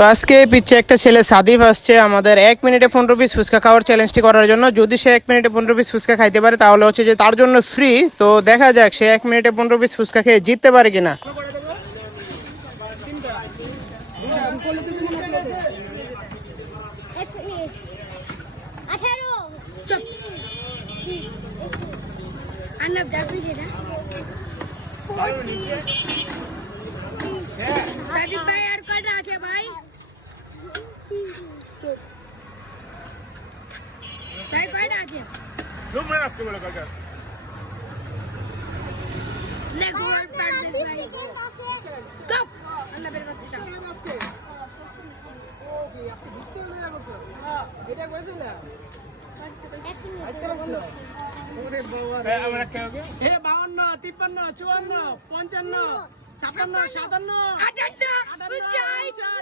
তো আজকে পিচ্ছে একটা ছেলে সাদিফ আসছে আমাদের 1 মিনিটে 15 পিস ফুচকা খাওয়ার চ্যালেঞ্জটি করার জন্য। যদি সে 1 মিনিটে 15 পিস ফুচকা খাইতে পারে তাহলে হচ্ছে যে তার জন্য ফ্রি। তো দেখা যাক সে 1 মিনিটে 15 পিস ফুচকা খেয়ে জিততে পারে কিনা। সাদিক ভাই আর কয়টা আছে ভাই? ভাই কয়টা আছে? দেখো আর পারবে ভাই। স্টপ। আল্লাহ বের করতে চাও। এটা কইছো না? ওরে বাবা রে। আমরা কে হবে? এ 52 53 54 55 56 57 58 58